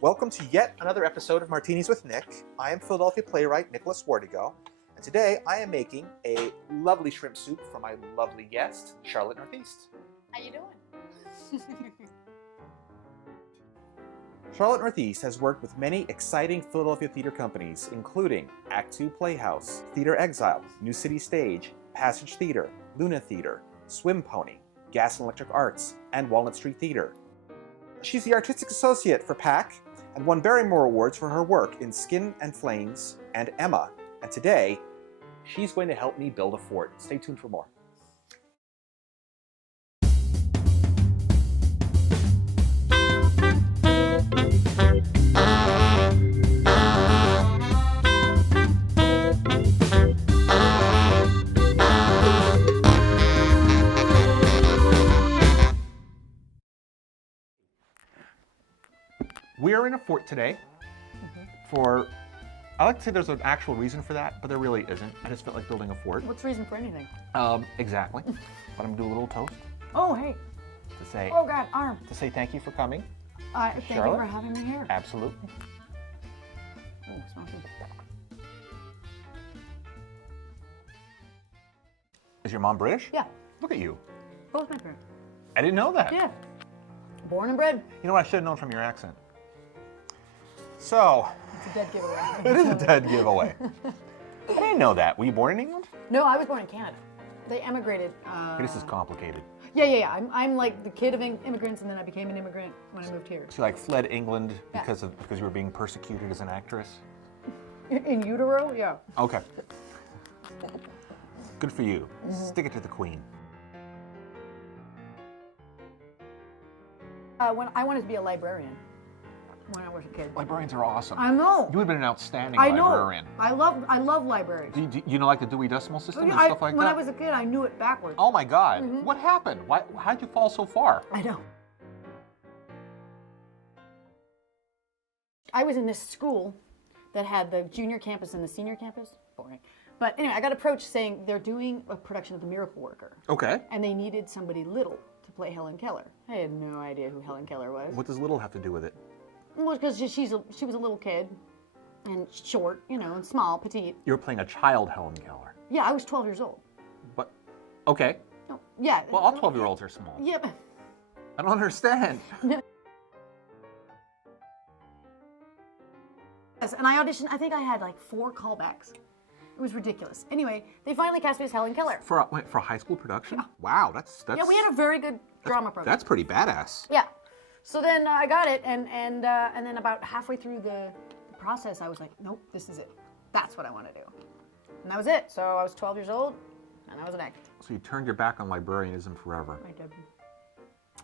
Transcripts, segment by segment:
Welcome to yet another episode of Martinis with Nick. I am Philadelphia playwright Nicholas Wardigo, and today I am making a lovely shrimp soup for my lovely guest, Charlotte Northeast. How you doing? Charlotte Northeast has worked with many exciting Philadelphia theater companies, including Act II Playhouse, Theater Exile, New City Stage, Passage Theater, Luna Theater, Swim Pony, Gas and Electric Arts, and Walnut Street Theater. She's the Artistic Associate for PAC and won Barrymore Awards for her work in Skin and Flames and Emma. And today, she's going to help me build a fort. Stay tuned for more. We are in a fort today for, I like to say there's an actual reason for that, but there really isn't. I just felt like building a fort. What's the reason for anything? Exactly. But I'm gonna do a little toast Oh, hey. to say, Oh, God, arm. to say thank you for coming. Thank you Charlotte? for having me here. Absolutely. Oh, smells good. Is your mom British? Yeah, Look at you. both my parents. I didn't know that. Yeah. Born and bred. You know what I should have known from your accent? So, It's a dead giveaway. it is a dead giveaway. I didn't know that. Were you born in England? No, I was born in Canada. They emigrated. This is complicated. Yeah. I'm like the kid of immigrants, and then I became an immigrant when I moved here. So you like fled England Yeah. because you were being persecuted as an actress? In utero? Yeah. Okay. Good for you. Stick it to the queen. When I wanted to be a librarian when I was a kid. Librarians are awesome. I know. You would have been an outstanding I know. librarian. I love libraries. Do you know like the Dewey Decimal System and I- stuff like when that? I was a kid, I knew it backwards. Oh my God! What happened? How'd you fall so far? I know. I was in this school that had the junior campus and the senior campus. Boring. But anyway, I got approached saying they're doing a production of The Miracle Worker, Okay. and they needed somebody little to play Helen Keller. I had no idea who Helen Keller was. What does little have to do with it? Well, because she was a little kid, and short, and small, petite. You were playing a child Helen Keller. Yeah, I was 12 years old. But, okay. No, yeah. Well, all 12-year-olds are small. Yeah, but I don't understand. yes, and I auditioned. I think I had like 4 callbacks. It was ridiculous. Anyway, they finally cast me as Helen Keller. For a high school production? Wow, that's Yeah, we had a very good drama program. That's pretty badass. Yeah. So then I got it, and then about halfway through the process, I was like, nope, this is it. That's what I want to do. And that was it. So I was 12 years old, and I was an actor. So you turned your back on librarianism forever. I did.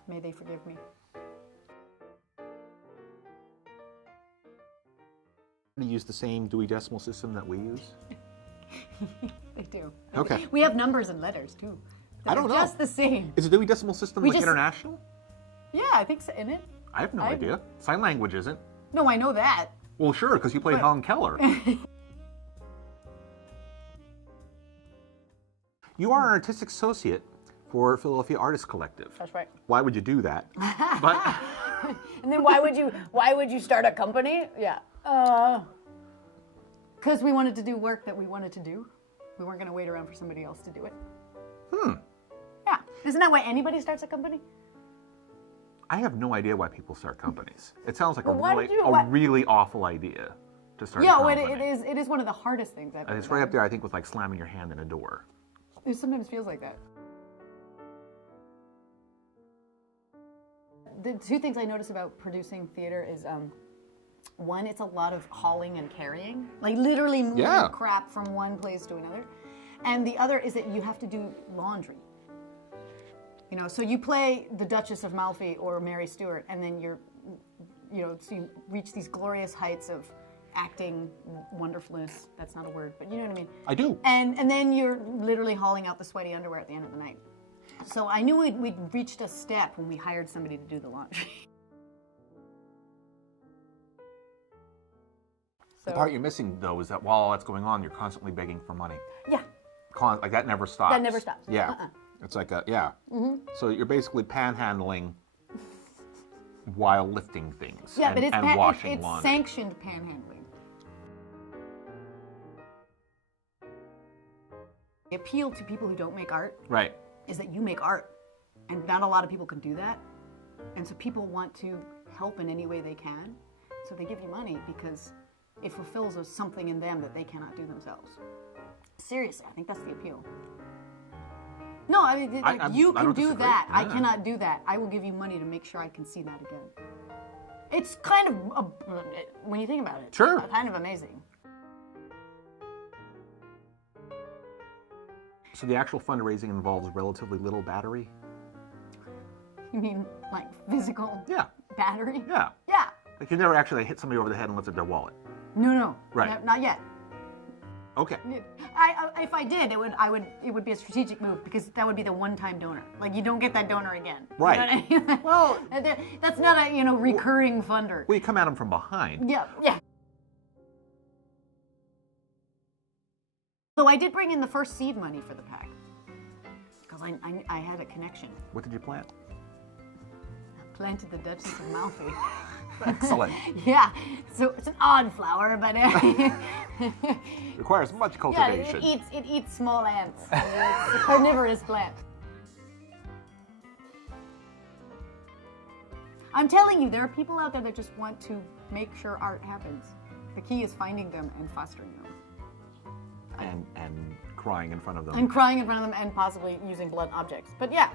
May they forgive me. Do you use the same Dewey Decimal System that we use? They do. Okay. We have numbers and letters too. I don't know. Just the same. Is the Dewey Decimal System like international? Yeah, I think so. Isn't it? I have no idea. Sign language isn't. No, I know that. Well, sure, because you played Helen Keller. You are an artistic associate for Philadelphia Artists Collective. That's right. Why would you do that? But And then why would you start a company? Yeah. Because we wanted to do work that we wanted to do. We weren't going to wait around for somebody else to do it. Yeah. Isn't that why anybody starts a company? I have no idea why people start companies. It sounds like Well, why a did you- really awful idea to start a Yeah, company. it is one of the hardest things I've And it's right up there, I think, with like slamming your hand in a door. It sometimes feels like that. The 2 things I notice about producing theater is, one, it's a lot of hauling and carrying, like literally moving crap from one place to another. And the other is that you have to do laundry. So you play the Duchess of Malfi or Mary Stuart, and then so you reach these glorious heights of acting wonderfulness. That's not a word, but you know what I mean. I do. And then you're literally hauling out the sweaty underwear at the end of the night. So I knew we'd reached a step when we hired somebody to do the laundry. The part you're missing, though, is that while all that's going on, you're constantly begging for money. Yeah. Like that never stops. That never stops. Yeah. It's like a, yeah. So you're basically panhandling while lifting things Yeah, but and washing it's laundry. sanctioned panhandling. The appeal to people who don't make art Right. is that you make art, and not a lot of people can do that, and so people want to help in any way they can, so they give you money because it fulfills something in them that they cannot do themselves. Seriously, I think that's the appeal. No, I mean, you can do that. Yeah. I cannot do that. I will give you money to make sure I can see that again. It's kind of, when you think about it, sure, it's kind of amazing. So the actual fundraising involves relatively little battery? You mean like physical battery? Yeah. Yeah. Like you never actually hit somebody over the head and looks at their wallet? No. Right. Not yet. Okay. If I did, it would be a strategic move because that would be the one-time donor. Like you don't get that donor again. Right. You know what I mean? Well, that's not a recurring funder. Well, you come at them from behind. Yeah. So I did bring in the first seed money for the pack because I had a connection. What did you plant? I planted the Duchess of Malfi. Excellent. Yeah, so it's an odd flower, but requires much cultivation. Yeah, it eats small ants. It's a carnivorous plant. I'm telling you, there are people out there that just want to make sure art happens. The key is finding them and fostering them. And crying in front of them. And crying in front of them and possibly using blunt objects. But yeah,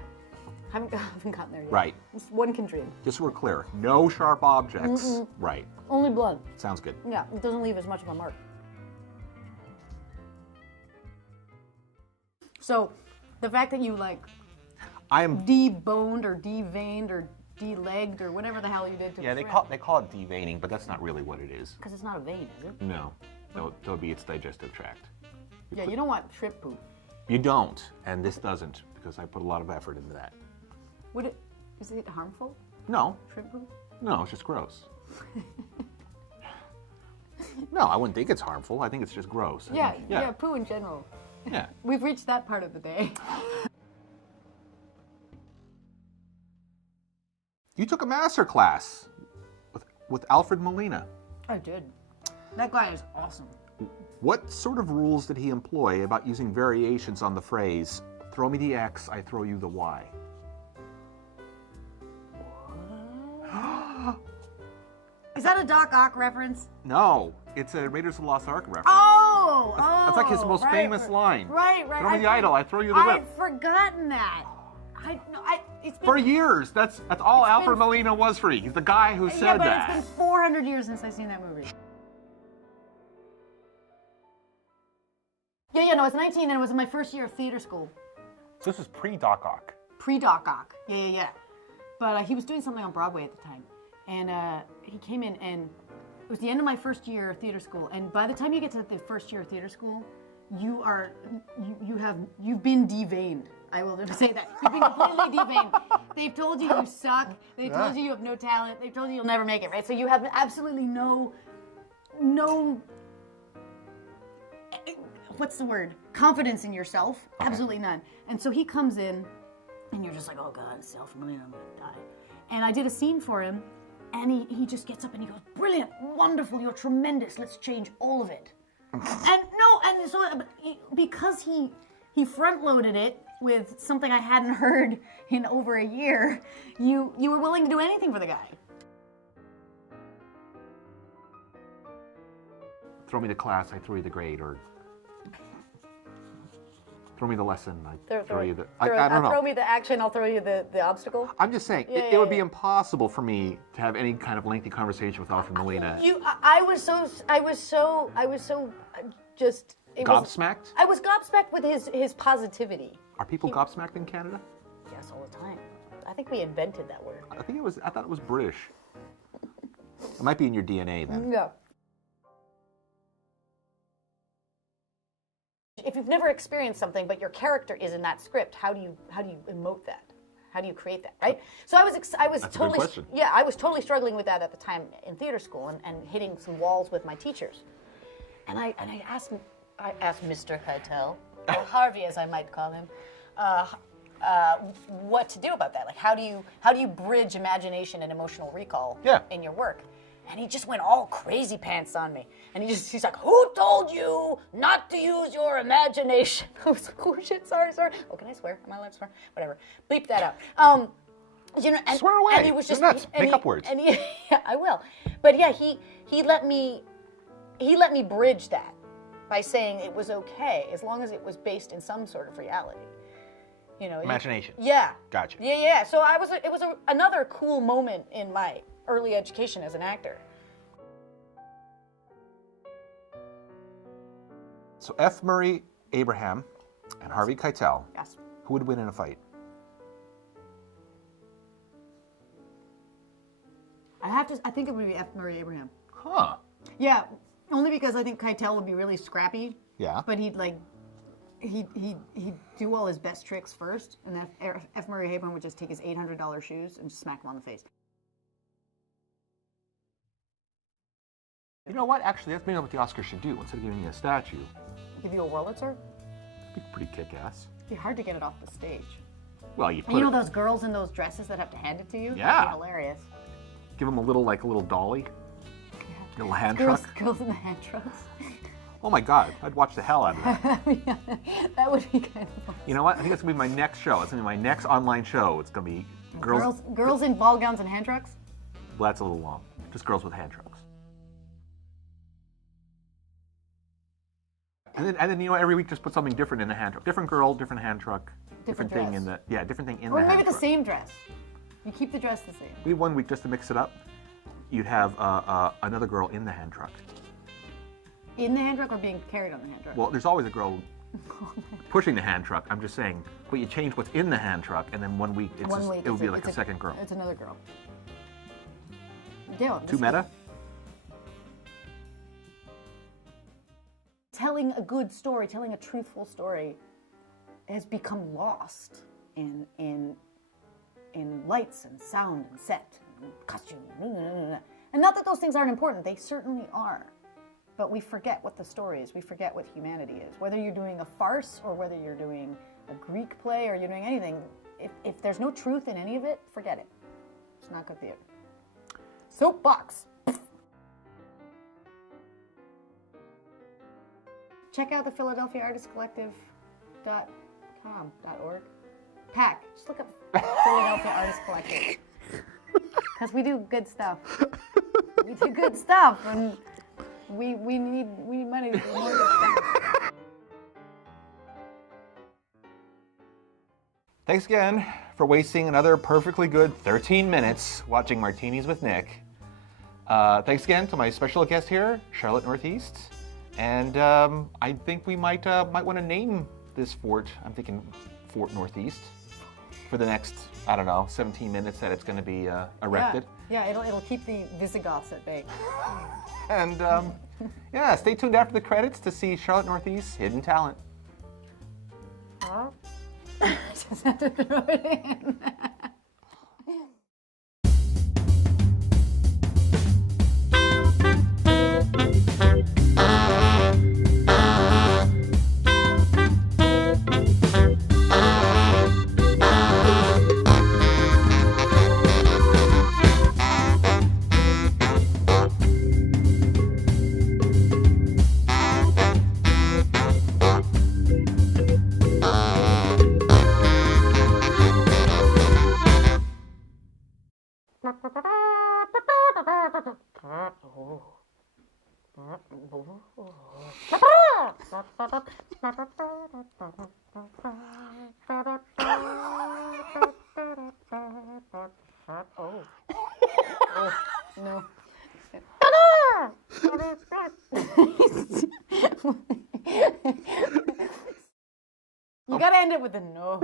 haven't gotten there yet. Right. One can dream. Just so we're clear, no sharp objects. Mm-mm. Right. Only blunt. Sounds good. Yeah, it doesn't leave as much of a mark. So, the fact that you deboned or deveined or de-legged or whatever the hell you did to they call it deveining, but that's not really what it is. Because it's not a vein, is it? No, that'll be its digestive tract. You don't want shrimp poop. You don't, and this doesn't, because I put a lot of effort into that. Is it harmful? No. Shrimp poop? No, it's just gross. No, I wouldn't think it's harmful. I think it's just gross. Yeah, poo in general. Yeah. We've reached that part of the day. You took a master class with Alfred Molina. I did. That guy is awesome. What sort of rules did he employ about using variations on the phrase, throw me the X, I throw you the Y? Is that a Doc Ock reference? No, it's a Raiders of the Lost Ark reference. That's like his most famous line. Right. Throw me the idol, I throw you the whip. I'd forgotten that. For years, that's all Alfred Molina was for you. He's the guy who said that. It's been 400 years since I've seen that movie. No, I was 19 and it was my first year of theater school. So this is pre-Doc Ock. Pre-Doc Ock, yeah. But he was doing something on Broadway at the time. And he came in and it was the end of my first year of theater school. And by the time you get to the first year of theater school, you've been deveined. I will say that. You've been completely deveined. They've told you you suck. They've told you have no talent. They've told you you'll never make it, right? So you have absolutely no what's the word? Confidence in yourself. Okay. Absolutely none. And so he comes in and you're just like, oh God, it's Alfred Molina, I'm gonna die. And I did a scene for him and he just gets up and he goes, brilliant, wonderful, you're tremendous, let's change all of it. And so because he front-loaded it with something I hadn't heard in over a year, you were willing to do anything for the guy. Throw me the class, I throw you the grade, or throw me the lesson, I throw you the... I don't know. Throw me the action, I'll throw you the obstacle. I'm just saying, it would be impossible for me to have any kind of lengthy conversation with Alfred Molina. I was so just... Gobsmacked? I was gobsmacked with his positivity. Are people gobsmacked in Canada? Yes, all the time. I think we invented that word. I thought it was British. It might be in your DNA then. Yeah. If you've never experienced something, but your character is in that script, how do you emote that? How do you create that, right? So I was That's totally a good question. Yeah, I was totally struggling with that at the time in theater school and hitting some walls with my teachers. And I asked Mr. Keitel, or Harvey as I might call him, what to do about that. Like, how do you bridge imagination and emotional recall in your work? And he just went all crazy pants on me. And he's like, who told you not to use your imagination? I was like, oh shit, sorry. Oh, can I swear? Am I allowed to swear? Whatever. Bleep that out. You know, and, swear away. And he was just nuts. Make up words. And yeah, I will. But yeah, he let me bridge that by saying it was okay as long as it was based in some sort of reality. You know, imagination. Yeah. Gotcha. Yeah. So it was another cool moment in my early education as an actor. So F. Murray Abraham and Harvey Keitel. Yes. Who would win in a fight? I think it would be F. Murray Abraham. Huh. Yeah, only because I think Keitel would be really scrappy. Yeah. But he'd do all his best tricks first, and then F. Murray Abraham would just take his $800 shoes and just smack him on the face. You know what? Actually, that's maybe what the Oscars should do. Instead of giving you a statue, Give you a Wurlitzer? that'd be pretty kick-ass. It'd be hard to get it off the stage. Well, you put And you know those girls in those dresses that have to hand it to you? Yeah. That'd be hilarious. give them a little dolly, Yeah. little hand Girls, truck. girls in the hand trucks. Oh my God, I'd watch the hell out of that. Yeah, that would be kind of fun. You know what? I think that's gonna be my next show. It's gonna be my next online show. It's gonna be Girls in ball gowns and hand trucks? Well, that's a little long. Just girls with hand trucks. And then you know, every week just put something different in the hand truck. Different girl, different hand truck, different thing dress. in the different thing in Or the maybe hand the truck. same dress. You keep the dress the same. Maybe 1 week just to mix it up. You'd have another girl in the hand truck. In the hand truck or being carried on the hand truck? Well, there's always a girl pushing the hand truck. I'm just saying, but you change what's in the hand truck, and then 1 week, it would be like a second girl. It's another girl. Yeah, Too meta? Telling a good story, telling a truthful story, has become lost in lights and sound and set and costume. And not that those things aren't important, they certainly are. But we forget what the story is. We forget what humanity is. Whether you're doing a farce or whether you're doing a Greek play or you're doing anything, if there's no truth in any of it, forget it. It's not good theater. Soapbox. Check out the Philadelphia Artist Collective.com.org. PAC. Just look up Philadelphia Artist Collective. Because we do good stuff. We do good stuff, and we need money to do more good stuff. Thanks again for wasting another perfectly good 13 minutes watching Martinis with Nick. Thanks again to my special guest here, Charlotte Northeast. And I think we might want to name this fort, I'm thinking Fort Northeast, for the next, 17 minutes that it's going to be erected. Yeah, it'll keep the Visigoths at bay. And stay tuned after the credits to see Charlotte Northeast's hidden talent. Just have to throw it in. No. You gotta end it with a no.